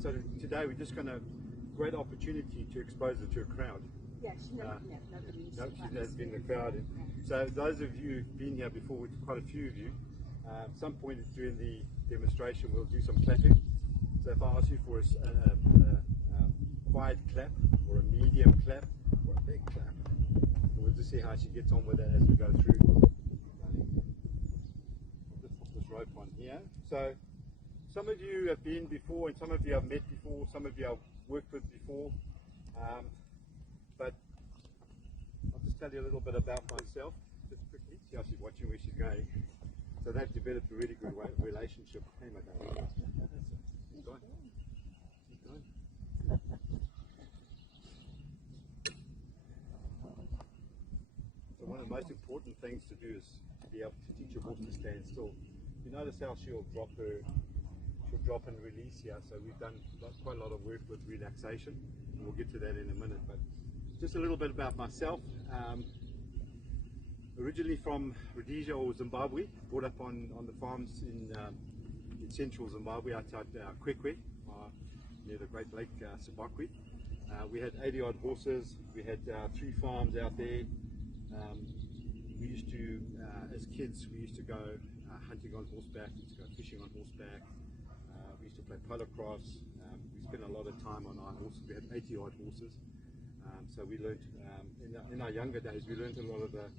So today we're just going to, great opportunity to expose her to a crowd. Yeah, she's never been in the crowd. So those of you who've been here before, with quite a few of you, at some point during the demonstration we'll do some clapping. So if I ask you for a quiet clap, or a medium clap, or a big clap, we'll just see how she gets on with it as we go through. Just put this rope on here. So some of you have been before, and some of you have met before, some of you have worked with before. But I'll just tell you a little bit about myself, just quickly, see how she's watching, where she's going. So they've developed a really good relationship. Hey, my darling. Keep going. Keep going. So one of the most important things to do is to be able to teach your horse to stand still. You notice how she'll drop and release here. So we've done quite a lot of work with relaxation, and we'll get to that in a minute. But just a little bit about myself. Originally from Rhodesia or Zimbabwe, brought up on the farms in central Zimbabwe, outside Kwekwe, near the Great Lake, Sabakwe. We had 80 odd horses. We had 3 farms out there. We used to, as kids, we used to go hunting on horseback, we used to go fishing on horseback. We used to play polocrosse. We spent a lot of time on our horses. We had 80 odd horses. So we learned, in our younger days, we learned a lot of the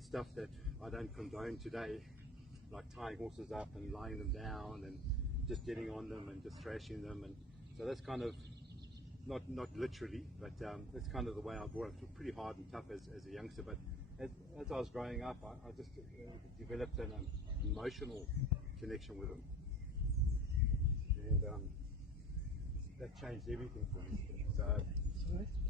stuff that I don't condone today, like tying horses up and lying them down and just getting on them and just thrashing them. And so that's kind of, not literally, but that's kind of the way I brought up. Pretty hard and tough as a youngster, but as I was growing up, I just developed an emotional connection with them. And that changed everything for me. So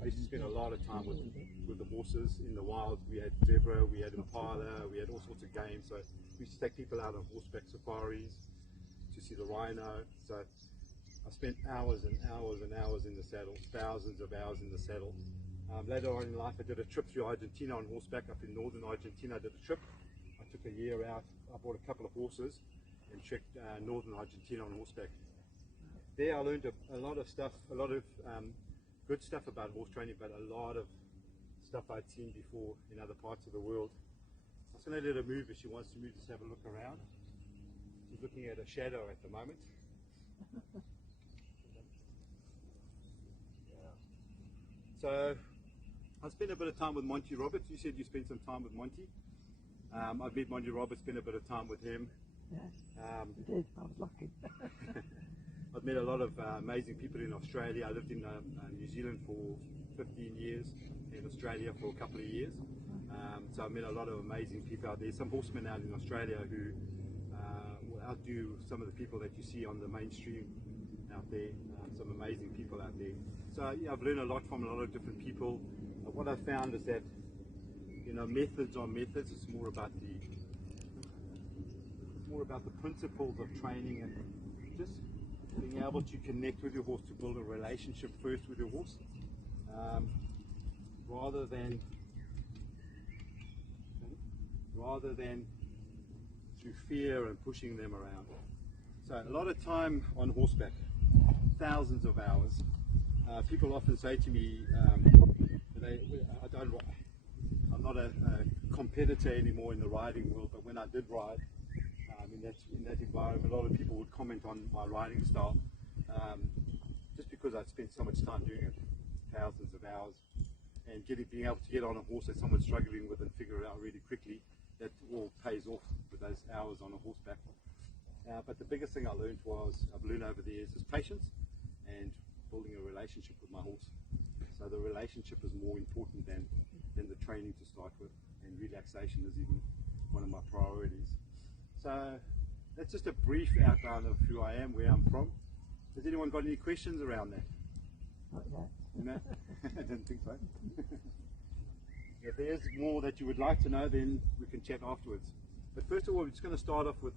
I used to spend a lot of time with the horses in the wild. We had zebra, we had impala, we had all sorts of game. So we used to take people out on horseback safaris to see the rhino. So I spent hours and hours and hours in the saddle, thousands of hours in the saddle. Later on in life, I did a trip through Argentina on horseback. Up in northern Argentina, I did a trip. I took a year out. I bought a couple of horses and trekked northern Argentina on horseback. There I learned a lot of stuff, a lot of good stuff about horse training, but a lot of stuff I'd seen before in other parts of the world. I was going to let her move if she wants to move, just have a look around. She's looking at a shadow at the moment. So I spent a bit of time with Monty Roberts. You said you spent some time with Monty. I've met Monty Roberts, spent a bit of time with him. Yes, I did. I was lucky. I've met a lot of amazing people in Australia. I lived in New Zealand for 15 years, in Australia for a couple of years. So I've met a lot of amazing people out there. Some horsemen out in Australia who will outdo some of the people that you see on the mainstream out there. Some amazing people out there. So yeah, I've learned a lot from a lot of different people. What I've found is that, you know, methods are methods. It's more about the principles of training and just being able to connect with your horse, to build a relationship first with your horse, rather than through fear and pushing them around. So a lot of time on horseback, thousands of hours. People often say to me, I'm not a competitor anymore in the riding world, but when I did ride, in that environment, a lot of people would comment on my riding style, just because I'd spent so much time doing it, thousands of hours, and being able to get on a horse that someone's struggling with and figure it out really quickly. That all pays off with those hours on a horseback. But the biggest thing I've learned over the years is patience and building a relationship with my horse. So the relationship is more important than the training to start with, and relaxation is even one of my priorities. So that's just a brief outline of who I am, where I'm from. Has anyone got any questions around that? Not yet. No? I didn't think so. If there's more that you would like to know, then we can chat afterwards. But first of all, we're just going to start off with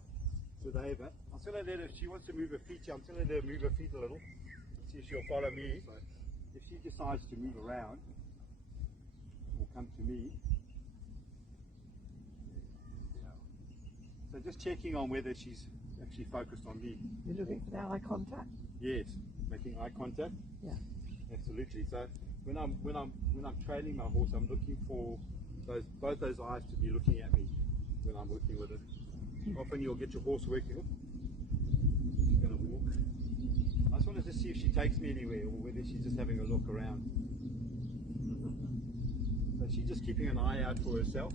Ava. I'm going to let her, if she wants to move her feet, I'm going to let her move her feet a little. See if she'll follow me. So if she decides to move around, or come to me. So just checking on whether she's actually focused on me. You're looking for the eye contact? Yes, making eye contact. Yeah. Absolutely. So when I'm training my horse, I'm looking for both those eyes to be looking at me when I'm working with it. Often you'll get your horse working. She's going to walk. I just wanted to see if she takes me anywhere or whether she's just having a look around. So she's just keeping an eye out for herself.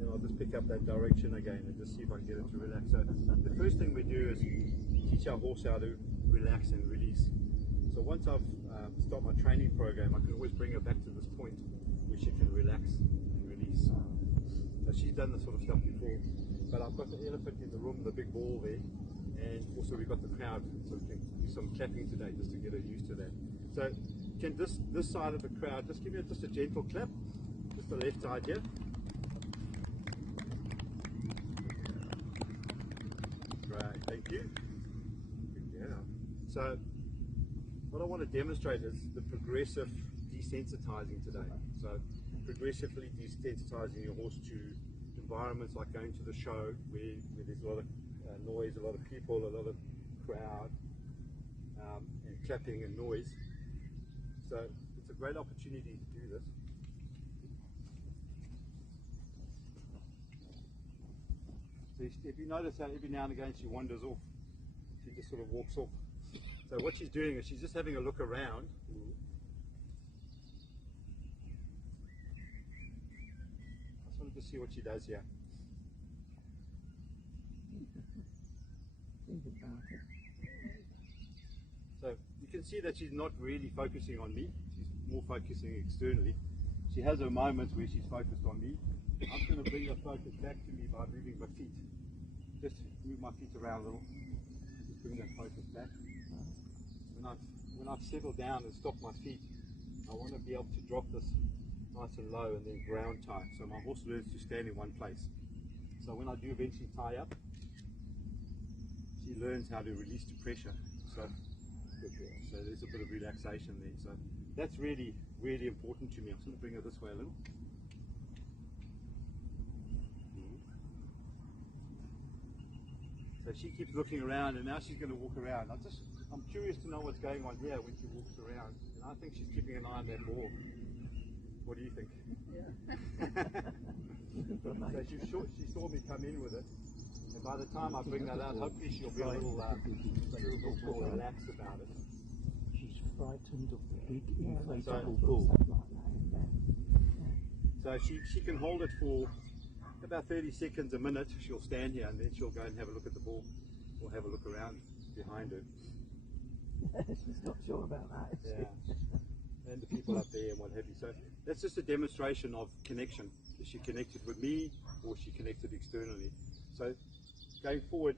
And I'll just pick up that direction again and just see if I can get her to relax. So the first thing we do is teach our horse how to relax and release. So once I've stopped my training program, I can always bring her back to this point where she can relax and release. So she's done this sort of stuff before, but I've got the elephant in the room, the big ball there, and also we've got the crowd, so we can do some clapping today just to get her used to that. So can this side of the crowd just give me just a gentle clap, just the left side here. Great, thank you. Yeah. So what I want to demonstrate is the progressive desensitizing today. So progressively desensitizing your horse to environments like going to the show where there's a lot of noise, a lot of people, a lot of crowd, and clapping and noise. So it's a great opportunity to do this. So if you notice how every now and again she wanders off, she just sort of walks off. So what she's doing is she's just having a look around. I just wanted to see what she does here. Think about it. So you can see that she's not really focusing on me, she's more focusing externally. She has her moments where she's focused on me. I'm going to bring her focus back to me by moving my feet. Just move my feet around a little. Just bring that focus back. When I've settled down and stopped my feet, I want to be able to drop this nice and low and then ground tie. So my horse learns to stand in one place. So when I do eventually tie up, she learns how to release the pressure. So there's a bit of relaxation there. So that's really, really important to me. I'm just going to bring her this way a little. So she keeps looking around, and now she's going to walk around. I'm curious to know what's going on here when she walks around. And I think she's keeping an eye on that ball. What do you think? Yeah. So she saw me come in with it. And by the time I bring that out, hopefully she'll be a little more relaxed about it. She's frightened of the big Yeah, inflatable so- bull. stuff like that, yeah. So she can hold it for about 30 seconds, a minute. She'll stand here and then she'll go and have a look at the ball or have a look around behind her. She's not sure about that. Is Yeah. And the people up there and what have you. So that's just a demonstration of connection. Is she connected with me or is she connected externally? So going forward,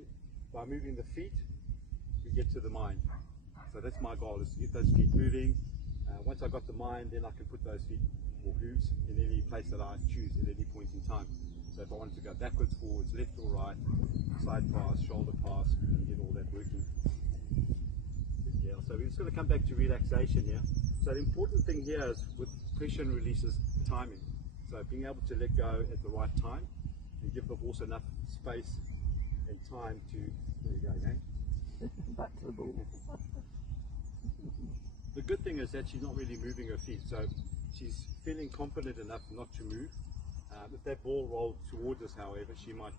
by moving the feet, we get to the mind. So that's my goal, is to get those feet moving. Once I got the mind, then I can put those feet or hooves in any place that I choose at any point in time. So if I wanted to go backwards, forwards, left or right, side pass, shoulder pass, we can get all that working. Yeah, so we're just going to come back to relaxation here. So the important thing here is with pressure and release is timing. So being able to let go at the right time and give the horse enough space and time to, there you go again. Back to the ball. The good thing is that she's not really moving her feet, so she's feeling confident enough not to move. If that ball rolls towards us, however, she might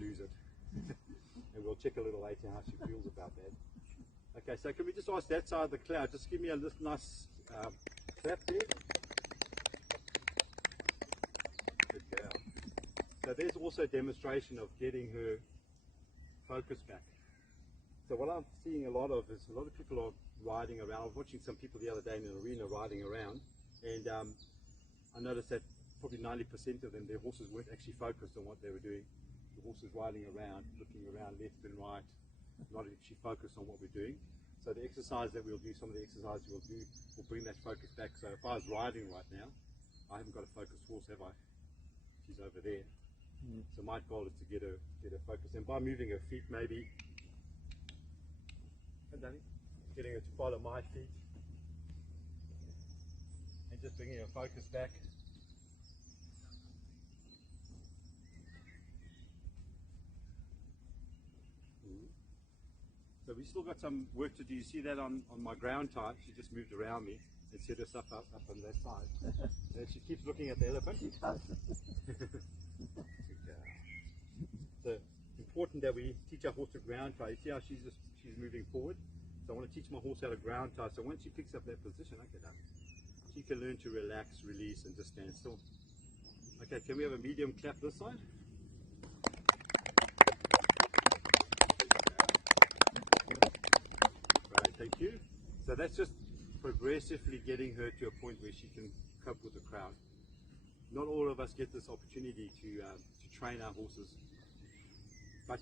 lose it. And we'll check a little later how she feels about that. Okay, so can we just ask that side of the cloud, just give me a nice clap there. Good girl. So there's also a demonstration of getting her focus back. So what I'm seeing a lot of is a lot of people are riding around. I was watching some people the other day in an arena riding around, and I noticed that probably 90% of them, their horses weren't actually focused on what they were doing. The horses riding around, looking around left and right, not actually focused on what we're doing. So the exercise that we'll do, some of the exercises we'll do, will bring that focus back. So if I was riding right now, I haven't got a focused horse, have I? She's over there. So my goal is to get her focused, and by moving her feet, maybe, getting her to follow my feet, and just bringing her focus back. So we still got some work to do. You see that on my ground type? She just moved around me and set herself up on that side. And she keeps looking at the elephant. She does. So important that we teach our horse to ground tie. You see how she's moving forward? So I want to teach my horse how to ground tie. So once she picks up that position, okay, now she can learn to relax, release, and just stand still. Okay, can we have a medium clap this side? Right, thank you. So that's just progressively getting her to a point where she can cope with the crowd. Not all of us get this opportunity to train our horses. But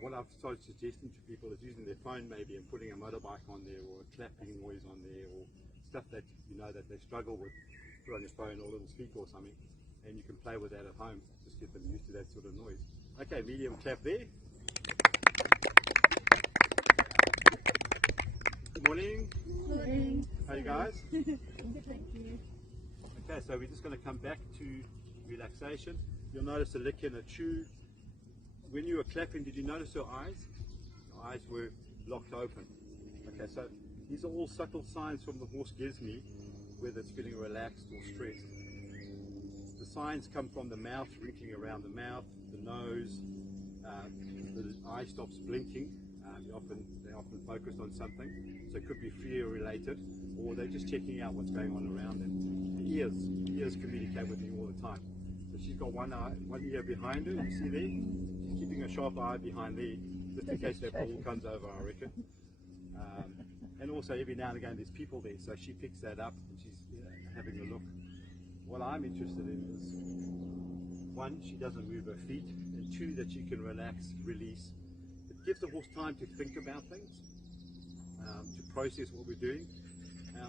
what I've started suggesting to people is using their phone maybe and putting a motorbike on there or a clapping noise on there or stuff that you know that they struggle with. Put on your phone or a little speaker or something, and you can play with that at home. Just get them used to that sort of noise. Okay, medium clap there. Good morning. Morning. How you guys? Good, thank you. Okay, so we're just going to come back to relaxation. You'll notice a lick and a chew. When you were clapping, did you notice your eyes? Your eyes were locked open. Okay, so these are all subtle signs from the horse gives me, whether it's feeling relaxed or stressed. The signs come from the mouth, wrinkling around the mouth, the nose, the eye stops blinking. They're often focused on something, so it could be fear related, or they're just checking out what's going on around them. The ears communicate with me all the time. So she's got one ear behind her, you see there? She's keeping a sharp eye behind there, just in case that bull comes over, I reckon. And also every now and again there's people there, so she picks that up and she's having a look. What I'm interested in is, one, she doesn't move her feet, and two, that she can relax, release. It gives the horse time to think about things, to process what we're doing.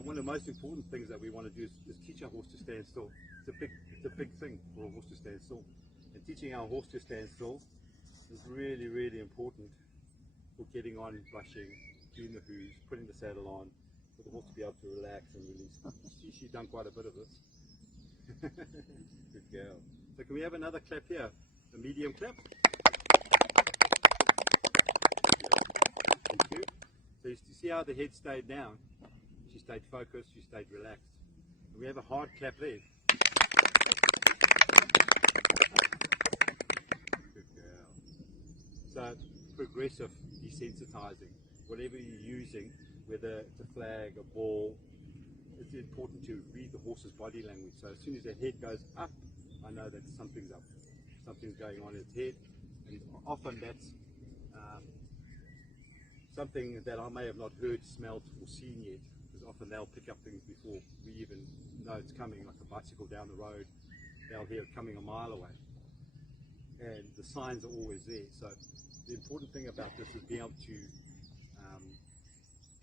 One of the most important things that we want to do is teach our horse to stand still. It's a big thing for a horse to stand still. And teaching our horse to stand still is really, really important for getting on, brushing, doing the hooves, putting the saddle on, for the horse to be able to relax and release. She's done quite a bit of this. Good girl. So can we have another clap here? A medium clap? Thank you. So you see how the head stayed down? She stayed focused, she stayed relaxed. And we have a hard clap there. Good girl. So progressive desensitizing. Whatever you're using, whether it's a flag, a ball, it's important to read the horse's body language. So as soon as their head goes up, I know that something's up. Something's going on in its head. And often that's something that I may have not heard, smelt, or seen yet. Because often they'll pick up things before we even know it's coming, like a bicycle down the road. They'll hear it coming a mile away. And the signs are always there. So the important thing about this is being able to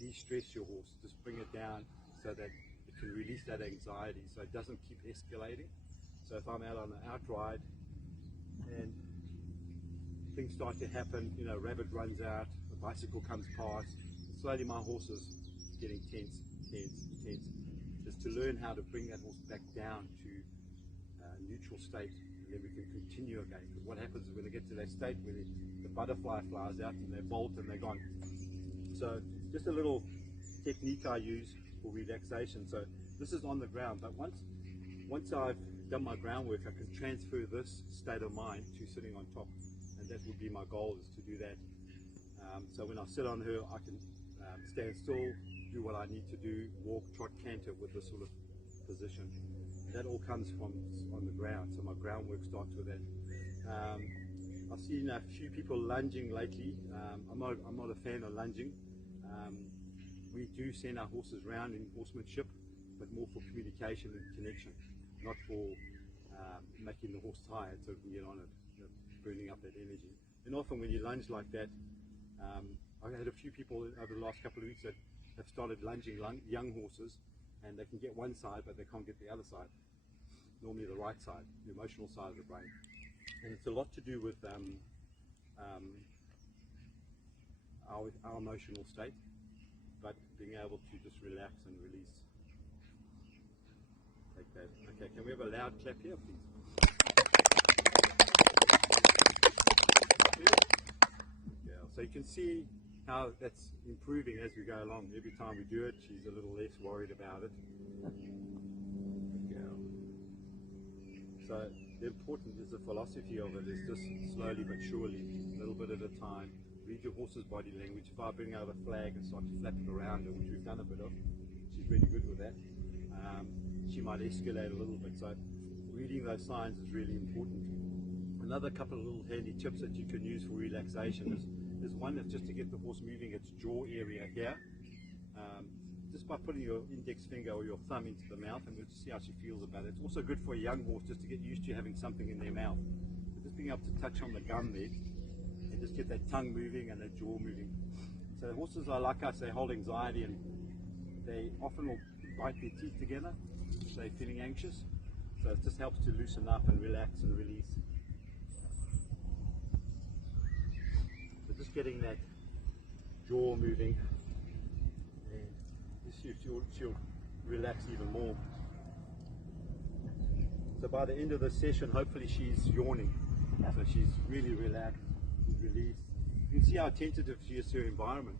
de-stress your horse, just bring it down so that it can release that anxiety so it doesn't keep escalating. So if I'm out on an outride and things start to happen, you know, rabbit runs out, the bicycle comes past, slowly my horse is getting tense, just to learn how to bring that horse back down to a neutral state, and then we can continue again. Because what happens is when they get to that state where the butterfly flies out and they bolt and they're gone. So just a little technique I use for relaxation. So this is on the ground, but once I've done my groundwork, I can transfer this state of mind to sitting on top, and that would be my goal, is to do that. So when I sit on her, I can stand still, do what I need to do, walk, trot, canter with this sort of position. That all comes from on the ground, so my groundwork starts with that. I've seen a few people lunging lately. I'm not a fan of lunging. We do send our horses around in horsemanship, but more for communication and connection, not for making the horse tired so we can get on it, you know, burning up that energy. And often when you lunge like that, I've had a few people over the last couple of weeks that have started lunging young horses, and they can get one side but they can't get the other side, normally the right side, the emotional side of the brain. And it's a lot to do with our emotional state, but being able to just relax and release. Take that. Okay, can we have a loud clap here, please? Yeah, so you can see how that's improving as we go along. Every time we do it, she's a little less worried about it. Good girl. So the important is the philosophy of it is just slowly but surely, a little bit at a time. Read your horse's body language. If I bring out a flag and start to flap it around her, which we've done a bit of, she's really good with that. She might escalate a little bit. So reading those signs is really important. Another couple of little handy tips that you can use for relaxation is one that's just to get the horse moving its jaw area here. Just by putting your index finger or your thumb into the mouth, and we'll just see how she feels about it. It's also good for a young horse just to get used to having something in their mouth. So just being able to touch on the gum there and just get that tongue moving and that jaw moving. So horses are like us, they hold anxiety and they often will bite their teeth together if they're feeling anxious. So it just helps to loosen up and relax and release. So just getting that jaw moving. She'll relax even more. So by the end of the session, hopefully she's yawning. So she's really relaxed, she's released. You can see how tentative she is to her environment.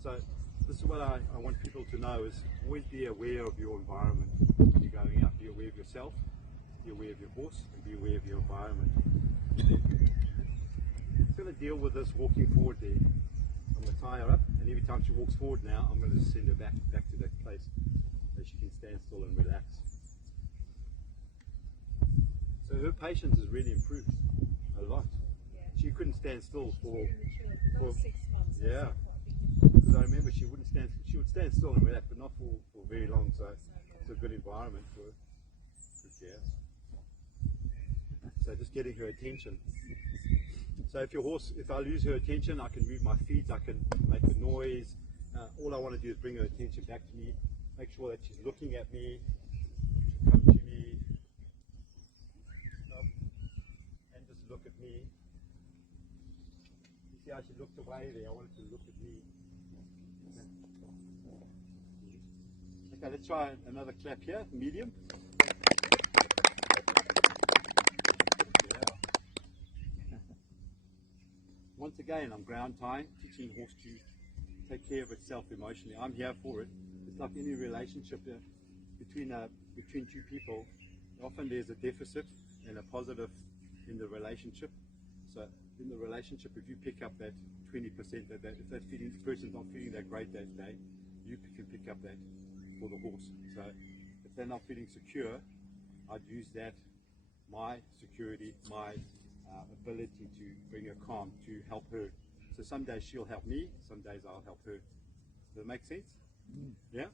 So this is what I want people to know is always be aware of your environment. When you're going out, be aware of yourself, be aware of your horse, and be aware of your environment. I'm going to deal with this walking forward there. I'm going to tie her up, and every time she walks forward now, I'm going to send her back to that place so she can stand still and relax. So her patience has really improved a lot. She couldn't stand still for 6 months. yeah. Because I remember she would stand still and relax, but not for very long. So it's a good environment for her. Good girl. So just getting her attention. So if I lose her attention, I can move my feet, I can make a noise. All I want to do is bring her attention back to me, make sure that she's looking at me, come to me, stop, and just look at me. You see how she looked away there? I wanted to look at me. Okay, let's try another clap here, medium. Once again, I'm ground tying, teaching the horse to take care of itself emotionally. I'm here for it. It's like any relationship between two people. Often there's a deficit and a positive in the relationship. So in the relationship, if you pick up that 20%, if that person's not feeling that great that day, you can pick up that for the horse. So if they're not feeling secure, I'd use that, my security, my ability to bring her calm, to help her. So some days she'll help me, some days I'll help her. Does that make sense? Yeah?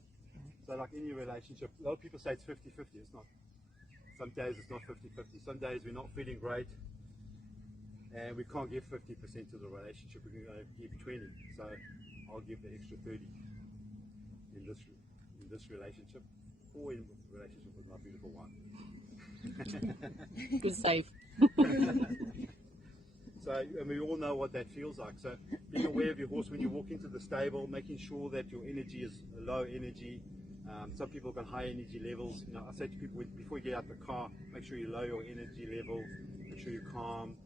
So like any relationship, a lot of people say it's 50-50. It's not. Some days it's not 50-50. Some days we're not feeling great and we can't give 50% to the relationship. We're going to give 20. So I'll give the extra 30 in this relationship, or in relationship with my beautiful wife. Be safe. So, and we all know what that feels like. So being aware of your horse when you walk into the stable, making sure that your energy is low energy. Some people have got high energy levels. You know, I say to people, before you get out the car, make sure you lower your energy level, make sure you're calm,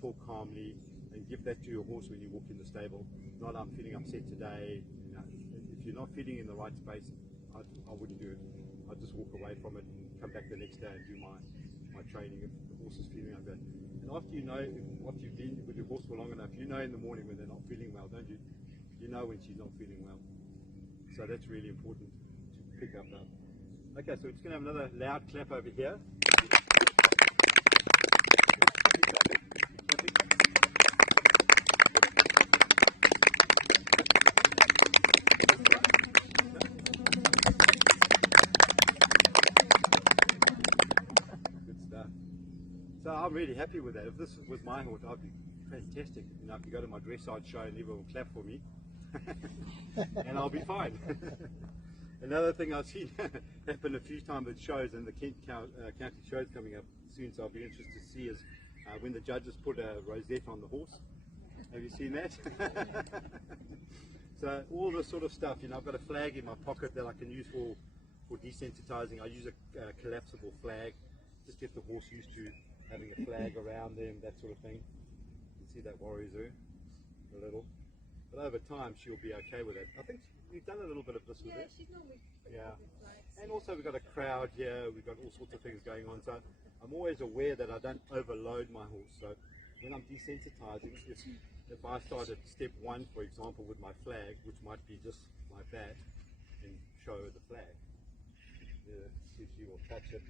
talk calmly, and give that to your horse when you walk in the stable. Not, I'm feeling upset today. You know, if you're not feeling in the right space, I wouldn't do it. I'd just walk away from it and come back the next day and do my training if the horse is feeling like that. And after you've been with your horse for long enough, you know in the morning when they're not feeling well, don't you? You know when she's not feeling well. So that's really important to pick up that. Okay, so we're just going to have another loud clap over here. So I'm really happy with that. If this was my horse, I'd be fantastic. You know, I could go to my dressage show and everyone will clap for me, and I'll be fine. Another thing I've seen happen a few times at shows, and the Kent County shows coming up soon, so I'll be interested to see is when the judges put a rosette on the horse. Have you seen that? So all this sort of stuff, you know, I've got a flag in my pocket that I can use for desensitizing. I use a collapsible flag, just get the horse used to having a flag around them, that sort of thing. You can see that worries her a little. but over time she'll be okay with it. I think we've done a little bit of this with Yeah, her. she's normally Yeah. with flags. And also we've got a crowd here, we've got all sorts of things going on, so I'm always aware that I don't overload my horse. So when I'm desensitizing, if I start at step 1, for example, with my flag, which might be just like that, and show her the flag, see if she will touch it.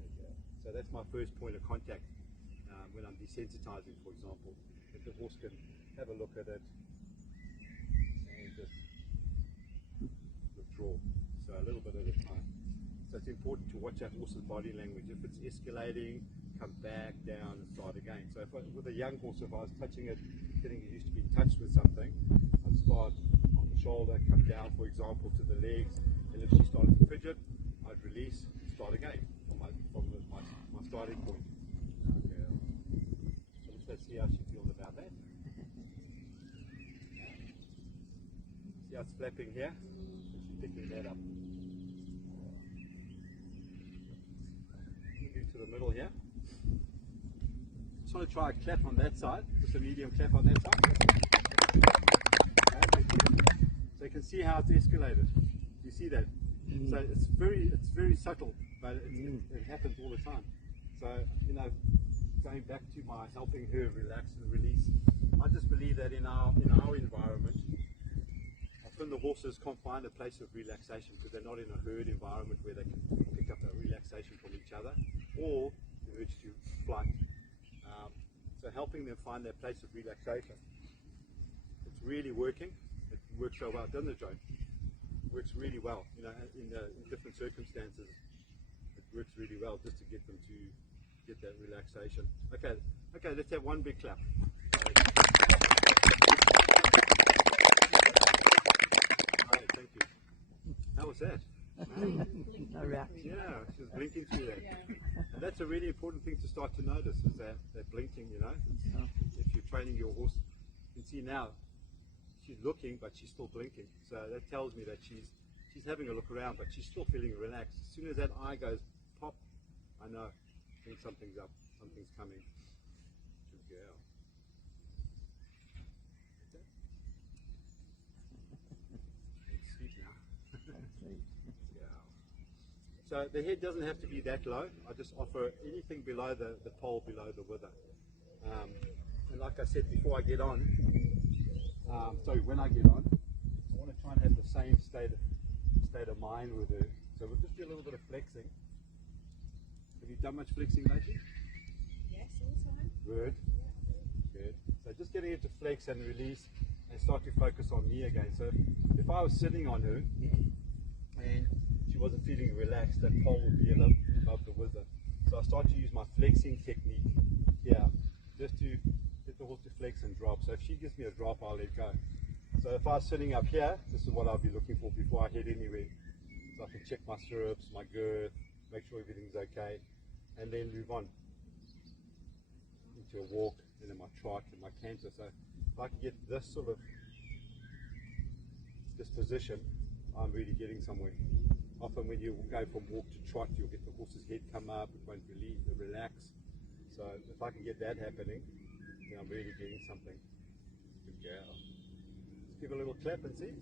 Okay. So that's my first point of contact when I'm desensitizing, for example. If the horse can have a look at it and just withdraw. So a little bit at a time. So it's important to watch that horse's body language. If it's escalating, come back, down, and start again. So with a young horse, if I was touching it, getting it used to being touched with something, I'd start on the shoulder, come down, for example, to the legs, and if she started to fidget, I'd release, start again from my starting point. Okay. So let's see how she feels about that. See how it's flapping here? She's picking that up. Move to the middle here. Just want to try a clap on that side, just a medium clap on that side. Okay. So you can see how it's escalated. You see that? So it's very subtle, but it happens all the time. So going back to my helping her relax and release, I just believe that in our environment, often the horses can't find a place of relaxation because they're not in a herd environment where they can pick up a relaxation from each other or the urge to flight. So helping them find their place of relaxation, it's really working. It works so well, doesn't it, Joe? It works really well. In different circumstances, it works really well just to get them to get that relaxation. Okay, let's have one big clap. Right, thank you. How was that? No reaction. Yeah, she was blinking through that. Yeah. And that's a really important thing to start to notice, is that blinking, if you're training your horse, you can see now she's looking, but she's still blinking. So that tells me that she's having a look around, but she's still feeling relaxed. As soon as that eye goes pop, I know, I think something's up, something's coming. Good girl. Okay. It's sweet now. Yeah. So the head doesn't have to be that low. I just offer anything below the pole, below the wither. And like I said before I get on, when I get on, I want to try and have the same state of mind with her. So we'll just do a little bit of flexing. Have you done much flexing lately? Yes, all the time. Good. Good. So just getting her to flex and release and start to focus on me again. So if I was sitting on her and she wasn't feeling relaxed, that pole would be a little above the wither. So I start to use my flexing technique here just to get the horse to flex and drop. So if she gives me a drop, I'll let go. So if I was sitting up here, this is what I'll be looking for before I head anywhere. So I can check my stirrups, my girth, make sure everything's okay, and then move on into a walk, and then my trot and my canter. So if I can get this position, I'm really getting somewhere. Often when you go from walk to trot, you'll get the horse's head come up, it won't relax. So if I can get that happening, then I'm really getting something. Good girl. Let's give a little clap and see.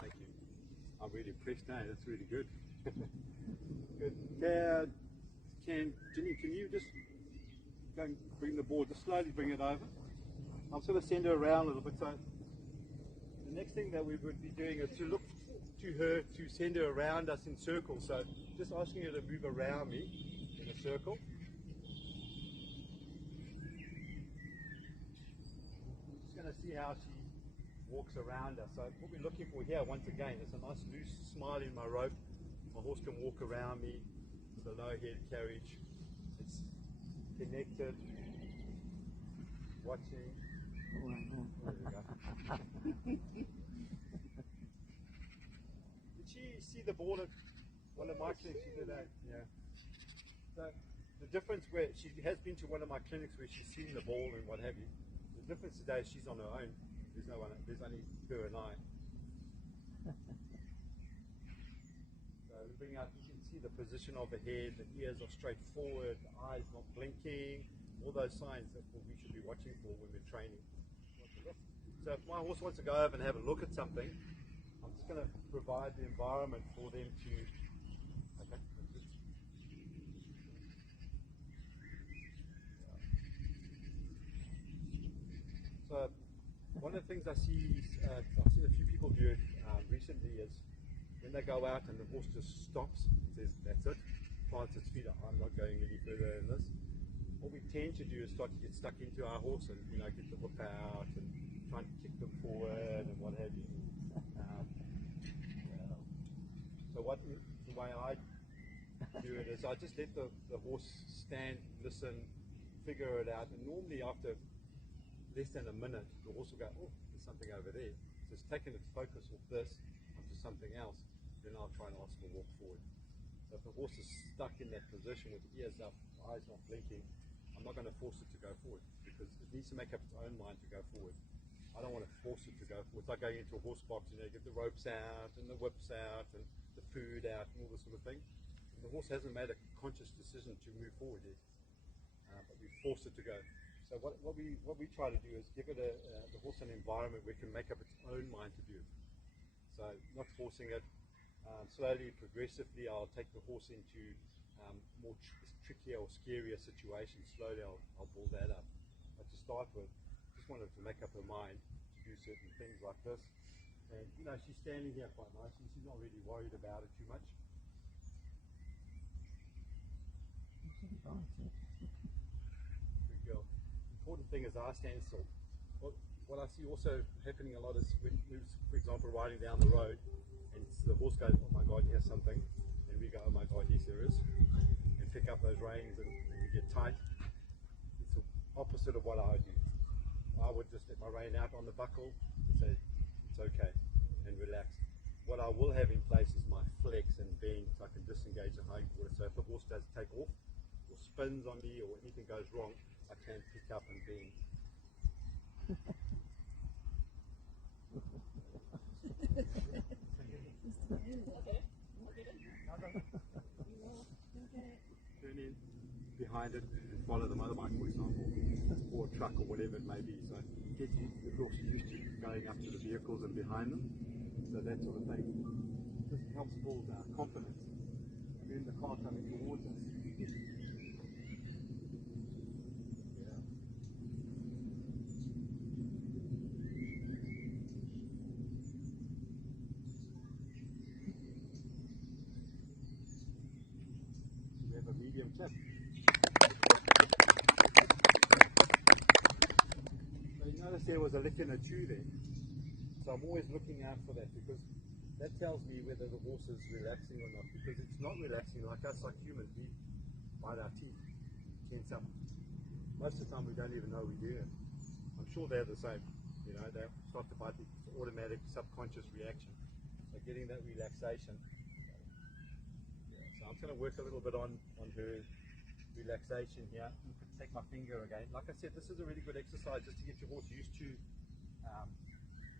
Thank you. I'm really impressed now. That's really good. Good. Jenny, can you just go and bring the board, just slowly bring it over. I'm going to send her around a little bit. So the next thing that we would be doing is to look to her, to send her around us in circles. So just asking her to move around me in a circle. Just going to see how she walks around us. So what we're looking for here, once again, is a nice loose smile in my rope. My horse can walk around me with a low head carriage. It's connected, watching. There we go. Did she see the ball at one of my clinics? She did that, yeah. So the difference where she has been to one of my clinics where she's seen the ball and what have you. The difference today is she's on her own. There's no one. There's only her and I. So we bring out. You can see the position of the head. The ears are straight forward. The eyes not blinking. all those signs that we should be watching for when we're training. So if my horse wants to go over and have a look at something, I'm just going to provide the environment for them to. Okay. So one of the things I see, I've seen a few people do it recently, is when they go out and the horse just stops, says that's it, plants its feet, I'm not going any further in this. What we tend to do is start to get stuck into our horse and get the whip out and try and kick them forward and what have you. So the way I do it is I just let the horse stand, listen, figure it out, and normally after less than a minute, the horse will go, oh, there's something over there. So it's taken its focus off this onto something else, then I'll try and ask for a walk forward. So if the horse is stuck in that position with the ears up, eyes not blinking, I'm not going to force it to go forward because it needs to make up its own mind to go forward. I don't want to force it to go forward. It's like going into a horse box, you get the ropes out and the whips out and the food out and all this sort of thing. And the horse hasn't made a conscious decision to move forward yet, but we force it to go. So what we try to do is give it the horse an environment where it can make up its own mind to do it. So not forcing it. Slowly, progressively, I'll take the horse into more trickier or scarier situations. Slowly, I'll build that up. But to start with, just wanted to make up her mind to do certain things like this. And she's standing here quite nicely. She's not really worried about it too much. Good girl. Important thing is I stand still. What I see also happening a lot is when we're, for example, riding down the road and the horse goes, oh my God, here's something, and we go, oh my God, yes there is, and pick up those reins and we get tight. It's the opposite of what I would do. I would just let my rein out on the buckle and say, it's okay, and relax. What I will have in place is my flex and bend so I can disengage the hindquarter. So if the horse does take off or spins on me or anything goes wrong, I can pick up and bend. Turn in behind it and follow the motorbike, for example, or a truck or whatever it may be. So get the horse used to going up to the vehicles and behind them. So that sort of thing just helps build confidence. And then the car coming towards us. We have a medium clip. So you notice there was a lick in a chew there. So I'm always looking out for that because that tells me whether the horse is relaxing or not. Because it's not relaxing like us, like humans, we bite our teeth, tense up. Most of the time we don't even know we're doing it. I'm sure they're the same. They start to bite, it's an automatic subconscious reaction. So getting that relaxation. So I'm just going to work a little bit on her relaxation here. You can take my finger again. Like I said, this is a really good exercise just to get your horse used to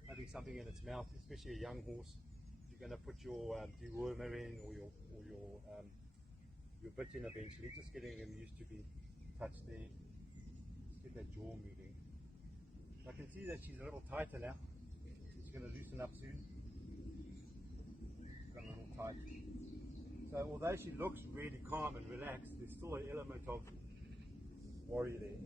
having something in its mouth, especially a young horse. You're going to put your dewormer in or your bit in eventually, just getting them used to being touched there. Just get that jaw moving. I can see that she's a little tighter now. She's going to loosen up soon. Got a little tight. So although she looks really calm and relaxed, there's still an element of worry there.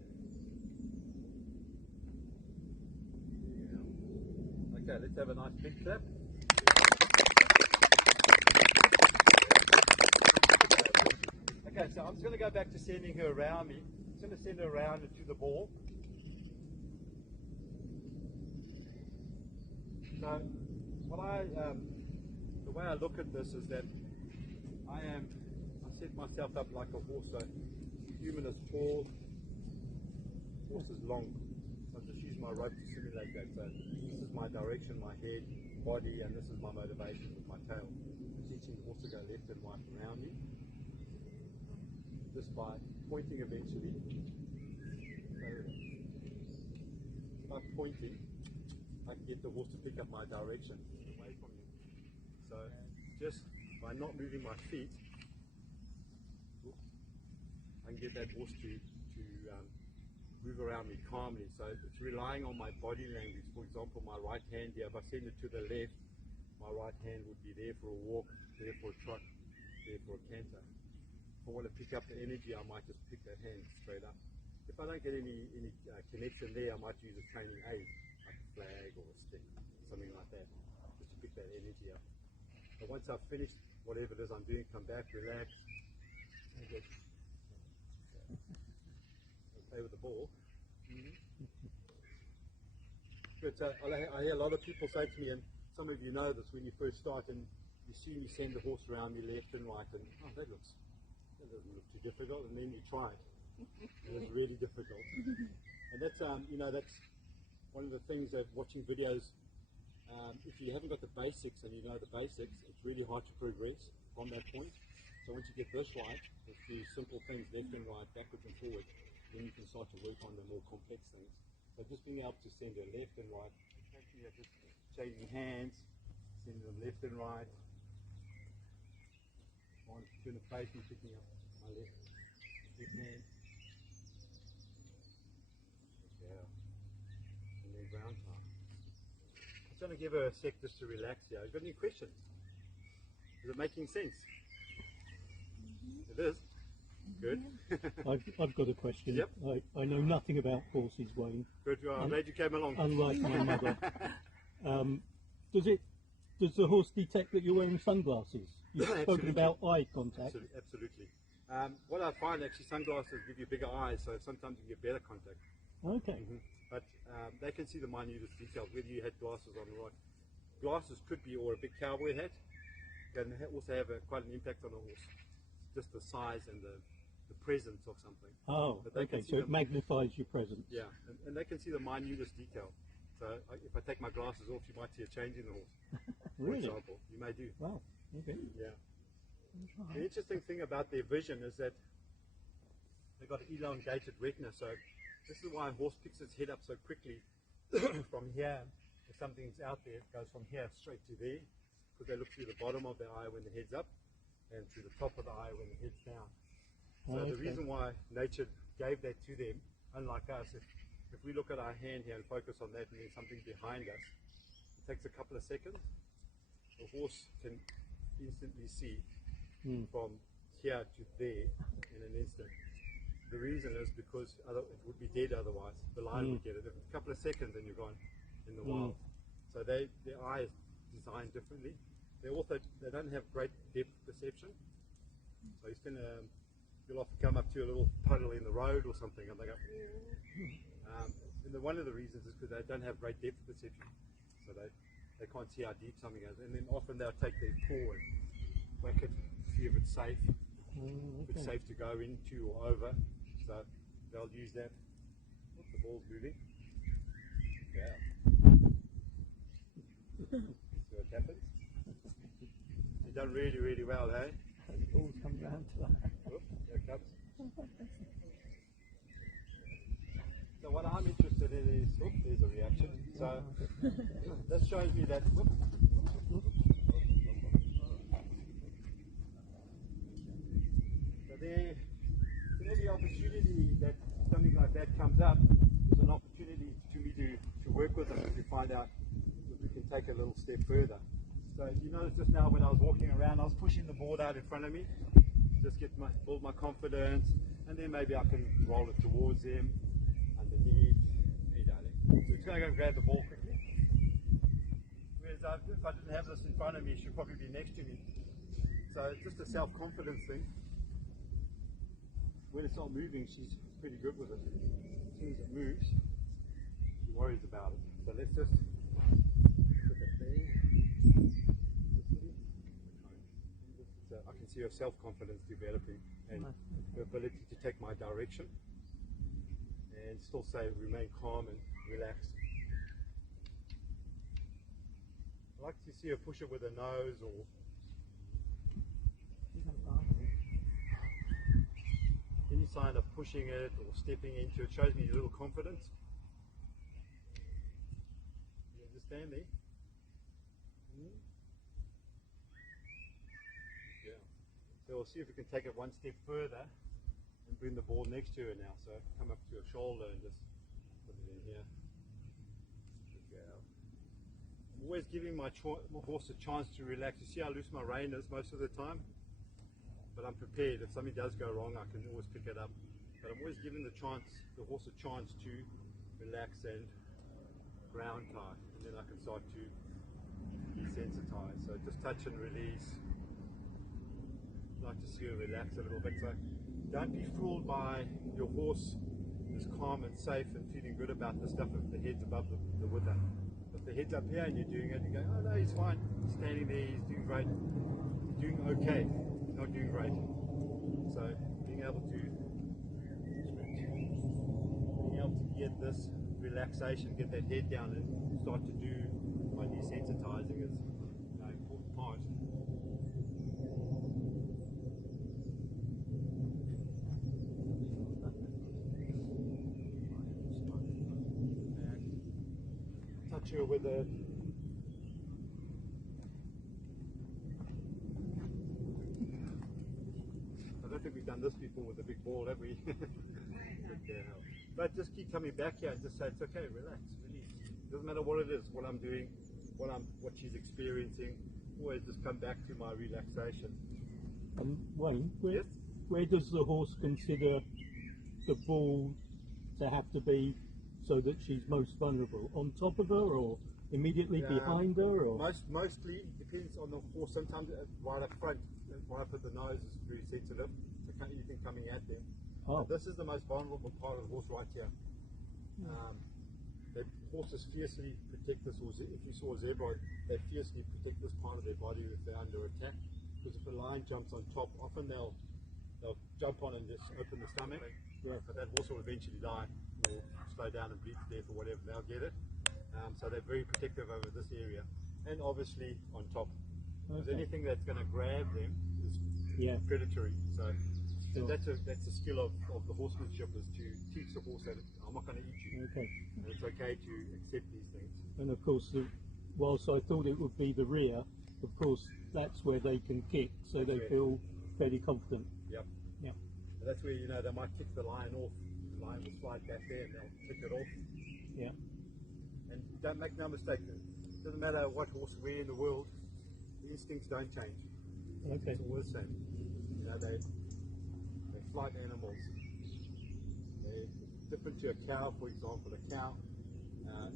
Okay, let's have a nice big clap. Okay, so I'm just going to go back to sending her around me. I'm just going to send her around into the ball. So, the way I look at this is that I set myself up like a horse. So, human is tall, horse is long. So I'll just use my rope to simulate that. So this is my direction, my head, body, and this is my motivation with my tail. I'm teaching the horse to go left and right around me. Just by pointing eventually. So by pointing, I can get the horse to pick up my direction away from you. So just by not moving my feet, I can get that horse to around me calmly. So it's relying on my body language. For example, my right hand here, if I send it to the left, my right hand would be there for a walk, there for a trot, there for a canter. If I want to pick up the energy, I might just pick that hand straight up. If I don't get any connection there, I might use a training aid, like a flag or a stick, something like that, just to pick that energy up. But once I've finished whatever it is I'm doing, come back, relax, and just play with the ball. But I hear a lot of people say to me, and some of you know this when you first start, and you see me send the horse around me left and right, and oh, that doesn't look too difficult, and then you try it, and it's really difficult. And that's that's one of the things that watching videos. If you haven't got the basics and you know the basics, it's really hard to progress from that point. So once you get this right, with these simple things, left and right, backwards and forward, then you can start to work on the more complex things. So just being able to send her left and right, occasionally just changing hands, sending them left and right. On turn the face and picking up my left hand. Yeah. And then ground time. I'm trying to give her a sec just to relax here. Got any questions? Is it making sense? It is? Good. I've got a question. Yep. I know nothing about horses, Wayne. Good. Well, I'm glad you came along. Unlike my mother. Does the horse detect that you're wearing sunglasses? You've spoken about eye contact. Absolutely. What I find actually, sunglasses give you bigger eyes, so sometimes you get better contact. Okay. But they can see the minutest details, whether you had glasses on or not. Glasses could be, or a big cowboy hat, can also have quite an impact on a horse. Just the size and the presence of something. Oh, okay, so it magnifies your presence. Yeah, and they can see the minutest detail. So if I take my glasses off, you might see a change in the horse. Really? For example, you may do. Wow, okay. Yeah. The interesting thing about their vision is that they've got elongated retina, so this is why a horse picks its head up so quickly from here. If something's out there, it goes from here straight to there, because they look through the bottom of the eye when the head's up, and through the top of the eye when the head's down. So the reason why nature gave that to them, unlike us, if we look at our hand here and focus on that and there's something behind us, it takes a couple of seconds. The horse can instantly see from here to there in an instant. The reason is because it would be dead otherwise. The lion would get it. A couple of seconds and you're gone in the wild. So their eye is designed differently. They don't have great depth perception. So you'll often come up to a little puddle in the road or something and they go, and one of the reasons is because they don't have great depth perception. So they can't see how deep something is. And then often they'll take their paw and whack it, see if it's safe. If it's safe to go into or over. So they'll use that. Oops, the ball's moving. Yeah. See what happens? You've done really, really well, hey? It all comes round to that. Oops, there it comes. So what I'm interested in is, oops, there's a reaction. So this shows me that, whoop, so there's the opportunity that something like that comes up, there's an opportunity to me to work with them to find out if we can take a little step further. So you notice just now when I was walking around, I was pushing the board out in front of me, just build my confidence, and then maybe I can roll it towards them, underneath. Hey darling. So it's going to go grab the ball quickly. Whereas if I didn't have this in front of me, she'd probably be next to me. So it's just a self-confidence thing. When it's not moving, she's pretty good with it. As soon as it moves, she worries about it. So let's just put it there. So I can see her self-confidence developing and her ability to take my direction and still remain calm and relaxed. I like to see her push it with her nose or any sign of pushing it or stepping into it. Shows me a little confidence. You understand there? Yeah. So we'll see if we can take it one step further and bring the ball next to her now. So come up to her shoulder and just in here. Okay. I'm always giving my horse a chance to relax. You see how loose my rein is most of the time? But I'm prepared. If something does go wrong, I can always pick it up. But I'm always giving the horse a chance to relax and ground tie, and then I can start to desensitize. So just touch and release. Like to see her relax a little bit. So don't be fooled by your horse is calm and safe and feeling good about the stuff if the head's above the wither. If the head's up here and you're doing it, you're going, oh no, he's fine. He's standing there, he's doing great. He's doing okay, not doing great. So being able to get this relaxation, get that head down and start to do my desensitizing is an important part. Touch her with a I don't think we've done this before with a big ball, have we? But just keep coming back here and just say it's okay, relax, release. Doesn't matter what it is, what I'm doing, what she's experiencing. Always just come back to my relaxation. Wayne, Yes? where does the horse consider the ball to have to be so that she's most vulnerable? On top of her or immediately behind her? Or? Mostly it depends on the horse. Sometimes right up front, right up at the nose is very sensitive. So anything coming at them. Oh. This is the most vulnerable part of the horse right here. The horses fiercely protect this, or if you saw a zebra, they fiercely protect this part of their body if they're under attack. Because if a lion jumps on top, often they'll jump on and just open the stomach. Yeah. But that horse will eventually die, or slow down and bleed to death or whatever. They'll get it. So they're very protective over this area, and obviously on top. Because anything that's going to grab them is predatory. So. And that's a skill of the horsemanship, is to teach the horse that I'm not going to eat you. Okay. And it's okay to accept these things. And of course, whilst I thought it would be the rear, of course that's where they can kick, so they feel fairly confident. Yep. Yeah. And that's where they might kick the lion off. The lion will slide back there and they'll kick it off. Yeah. And don't make no mistake. It doesn't matter what horse we're in the world, the instincts don't change. Okay. It's always the same. They're flight animals. They're different to a cow, for example. A cow,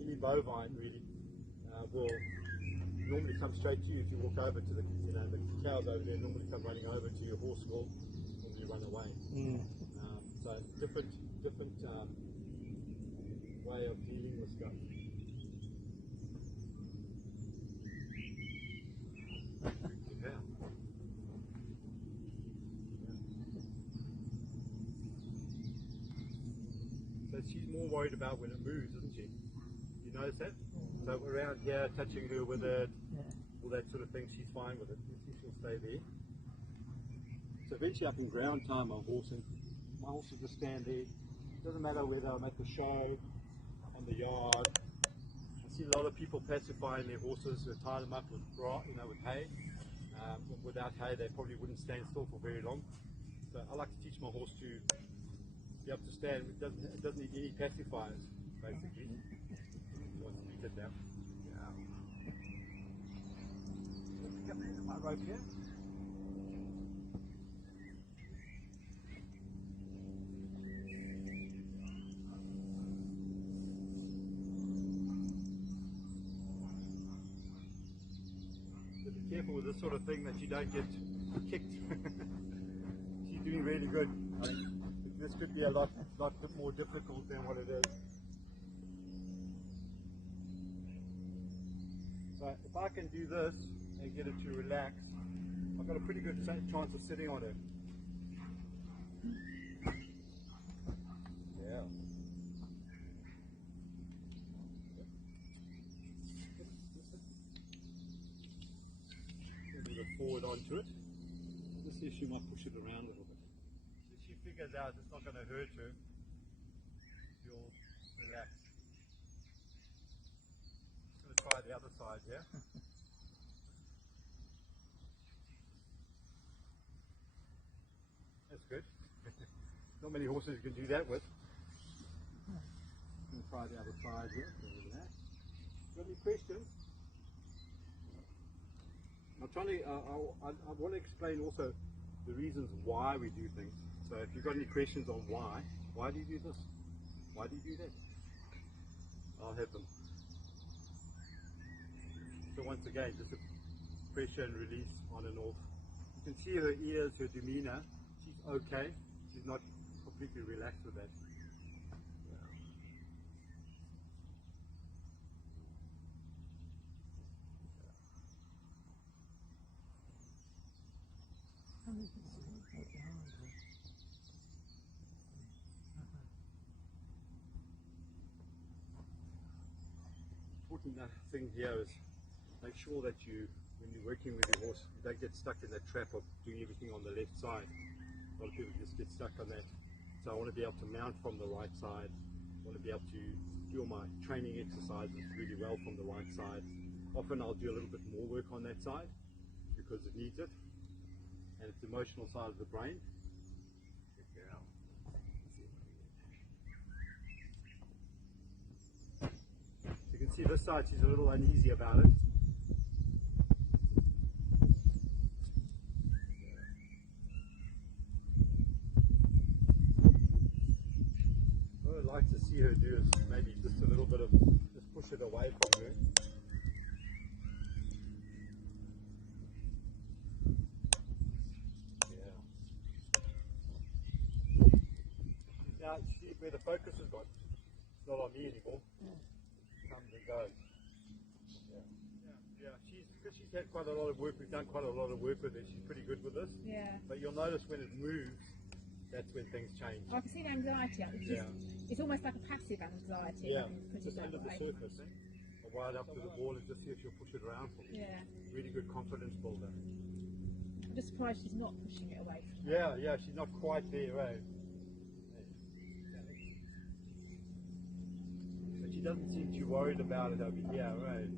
any bovine really, will normally come straight to you if you walk over to the cows over there normally come running over to your horse, will normally run away. So different way of dealing with stuff. She's more worried about when it moves, isn't she? You notice that? So around here, touching her with it, all that sort of thing, she's fine with it. She'll stay there. So eventually I can ground tie my horse, and my horse will just stand there. It doesn't matter whether I'm at the show, on the yard. I see a lot of people pacifying their horses, tie them up with grass, with hay. Without hay, they probably wouldn't stand still for very long. So I like to teach my horse to be able to stand. It doesn't need any pacifiers, basically. Once you get down. Pick up my rope here. So be careful with this sort of thing that you don't get kicked. She's doing really good. This could be a lot more difficult than what it is. So if I can do this and get it to relax, I've got a pretty good chance of sitting on it. Yeah. Move it forward onto it. Just see if she might push it around a little bit. If she figures out it's not going to hurt her, you'll relax. Just going to try the other side here. That's good. Not many horses you can do that with. try the other side here. Over there. Got any questions? I'm trying to. I want to explain also the reasons why we do things. So if you've got any questions on why do you do this? Why do you do that? I'll have them. So once again, just a pressure and release on and off. You can see her ears, her demeanor. She's okay. She's not completely relaxed with that. Important thing here is make sure that when you're working with your horse, you don't get stuck in that trap of doing everything on the left side. A lot of people just get stuck on that. So I want to be able to mount from the right side. I want to be able to do all my training exercises really well from the right side. Often I'll do a little bit more work on that side because it needs it. And it's the emotional side of the brain. You can see this side, she's a little uneasy about it. What I'd like to see her do is maybe just a little bit of, just push it away from her. Now, see where the focus has gone. It's not on me anymore. It comes and goes. Yeah. Because she's had quite a lot of work. We've done quite a lot of work with her. She's pretty good with this. Yeah. But you'll notice when it moves, that's when things change. I can see the anxiety. It's almost like a passive anxiety. Yeah. Just under the surface. Right up to the ball and just see if she'll push it around for me. Yeah. Really good confidence builder. I'm just surprised she's not pushing it away from her. Yeah. She's not quite there, right? She doesn't seem too worried about it over here, right?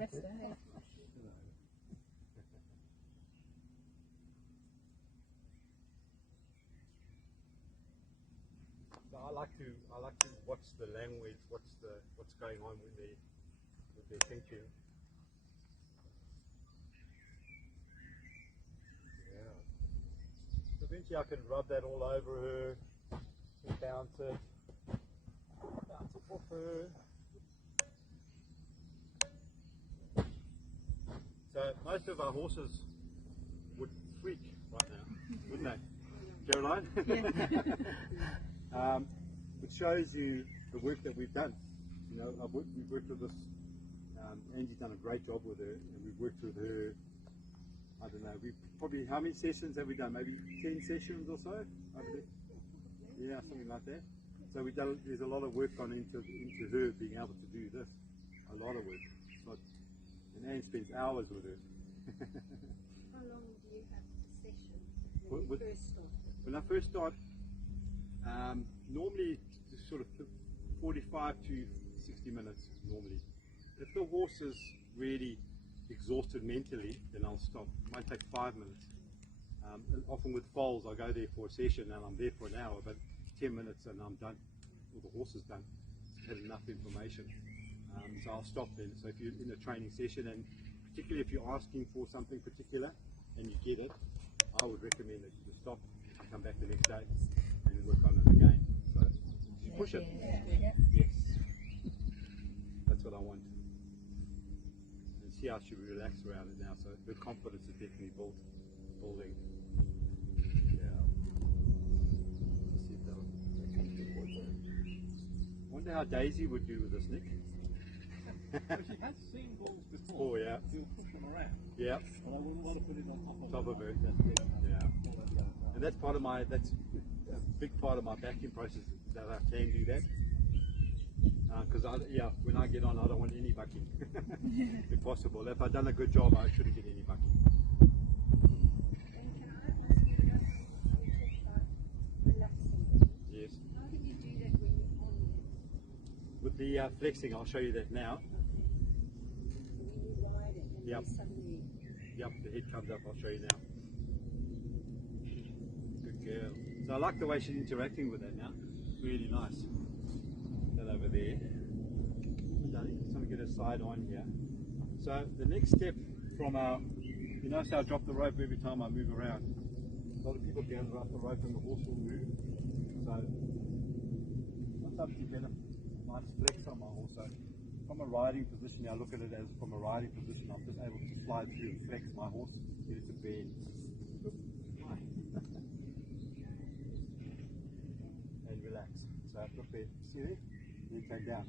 Yes, sir. So I like to watch the language, what's going on with their thinking. So eventually I can rub that all over her, and bounce it off her. So most of our horses would freak right now, wouldn't they, Caroline? It shows you the work that we've done. You know, we've worked with this. Angie's done a great job with her, and we've worked with her. I don't know. We probably, how many sessions have we done? Maybe 10 sessions or so. Yeah, something like that. So we've done. There's a lot of work gone into her being able to do this. A lot of work. And Anne spends hours with her. How long do you have a session When when you first start? I first start, normally it's sort of 45 to 60 minutes normally. If the horse is really exhausted mentally, then I'll stop. It might take 5 minutes. And often with foals, I'll go there for a session and I'm there for an hour, but 10 minutes and I'm done. Or the horse is done. It's had enough information. So I'll stop then. So if you're in a training session, and particularly if you're asking for something particular and you get it, I would recommend that you just stop, come back the next day, and then work on it again. So you push it. Yes. That's what I want. And see how she relaxes around it now. So her confidence is definitely building. Yeah. See if they'll come towards her. I wonder how Daisy would do with this, Nick. Well, she has seen balls before. Oh, yeah. She'll push them around. Yeah. But I wouldn't want to put it on Top of her. That's Yeah. And that's part of that's a big part of my backing process, that I can do that. Because when I get on, I don't want any bucking, if possible. If I've done a good job, I shouldn't get any bucking. And can I ask you, how you talk about relaxing? Yes. How do you do that when you're on it? With the flexing, I'll show you that now. When you ride it and Yep. then suddenly Yep, the head comes up. I'll show you now. Good girl. So I like the way she's interacting with that now. Really nice. That over there. Just want to get her side on here. So the next step from our, you notice how I drop the rope every time I move around. A lot of people gather up the rope and the horse will move. So once I've developed nice flex on my horse, so from a riding position, I look at it as from a riding position, I'm just able to slide through and flex my horse, get it to bend. And relax. So look there, see there? Then take down.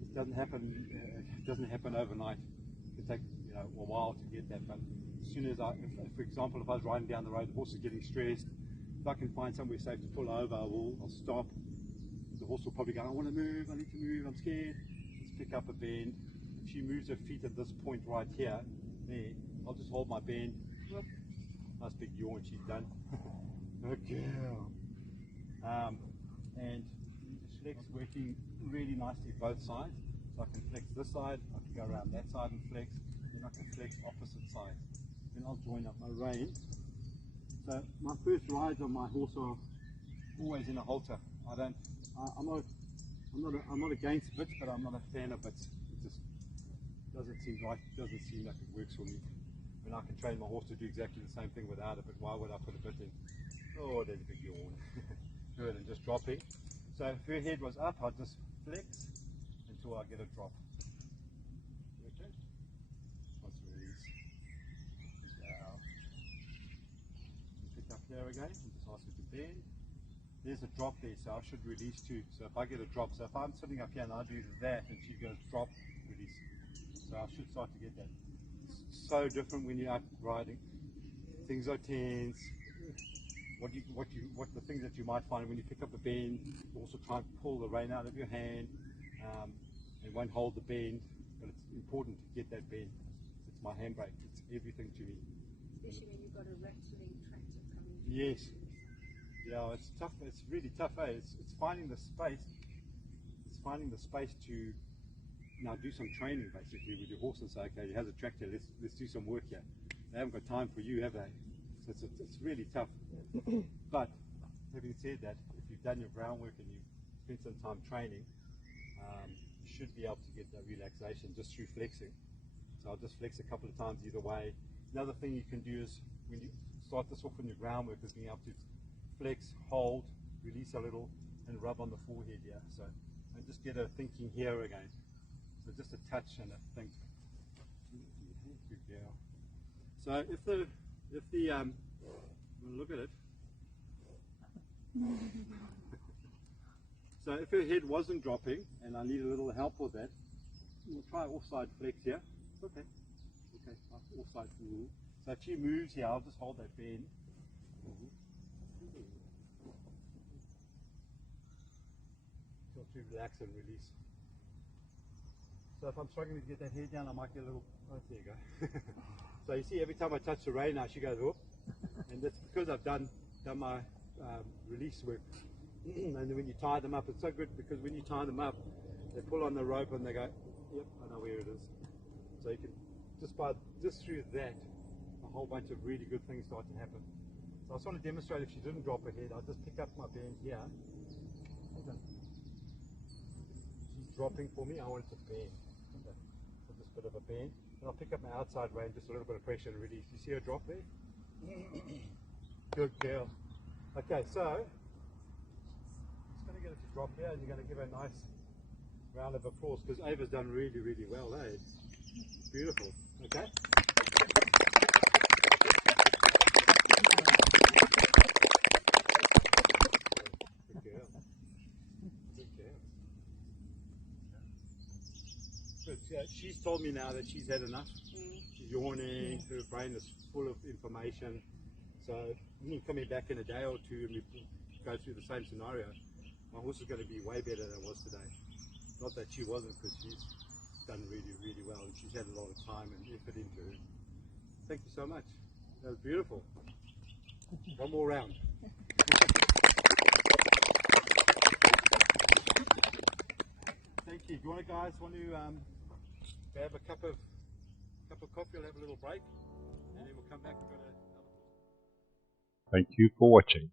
This doesn't happen. It doesn't happen overnight. It can take a while to get that. But as soon as if, for example, if I was riding down the road, the horse is getting stressed. If I can find somewhere safe to pull over, I'll stop. The horse will probably go, I want to move. I need to move. I'm scared. Let's pick up a bend. If she moves her feet at this point right here, there, I'll just hold my bend. Whoop. Nice big yawn. She's done. Good girl. And flex working really nicely both sides. So I can flex this side, I can go around that side and flex, then I can flex opposite sides. Then I'll join up my rein. So my first rides on my horse are always in a halter. I'm not against bits, but I'm not a fan of bits. It just doesn't seem right, doesn't seem like it works for me. And I can train my horse to do exactly the same thing without it, but why would I put a bit in? Oh, there's a big yawn. Good, and just dropping. So if her head was up, I'd just flex until I get a drop. Okay? Once release. Down. Pick up here again and just ask her to bend. There's a drop there, so I should release too. So if I get a drop, so if I'm sitting up here and I do that and she goes drop, release. So I should start to get that. It's so different when you're out riding. Things are tense. What the things that you might find when you pick up a bend, you also try and pull the rein out of your hand, and won't hold the bend, but it's important to get that bend. It's my handbrake, it's everything to me. Especially when you've got a rattling tractor coming. Yes. Yeah, it's tough, it's really tough, eh? It's finding the space, to now do some training basically with your horse and say, okay, he has a tractor, let's do some work here. They haven't got time for you, have they? So it's really tough. But having said that, if you've done your groundwork and you've spent some time training, you should be able to get that relaxation just through flexing. So I'll just flex a couple of times either way. Another thing you can do is when you start this off on your groundwork is being able to flex, hold, release a little, and rub on the forehead here. So and just get her thinking here again. So just a touch and a think. Good girl. So if the look at it. So if her head wasn't dropping and I need a little help with that, we'll try offside flex here. Okay. Okay, offside. So if she moves here, I'll just hold that bend. Till she relax and release. So if I'm struggling to get that head down, I might get a little, oh, there you go. So you see every time I touch the rein now, she goes, whoop. And that's because I've done my release work. And then when you tie them up, it's so good because when you tie them up, they pull on the rope and they go, yep, I know where it is. So you can, just through that, a whole bunch of really good things start to happen. So I just want to demonstrate if she didn't drop her head, I'll just pick up my bend here. Hold on. She's dropping for me, I want it to bend. Okay. So just a bit of a bend. And I'll pick up my outside rein, just a little bit of pressure and release. You see her drop there? Good girl. Okay, so just going to get her to drop here and you're going to give her a nice round of applause because Ava's done really, really well, eh? Beautiful. Okay? Good girl. Good girl. Good. Yeah, she's told me now that she's had enough. She's yawning, her brain is full of information. So coming back in a day or two and we go through the same scenario, my horse is going to be way better than it was today. Not that she wasn't, because she's done really, really well and she's had a lot of time and effort into it. Thank you so much. That was beautiful. One more round. Thank you. Do you guys want to grab a cup of coffee? We'll have a little break. come back, we've got another bull. Thank you for watching.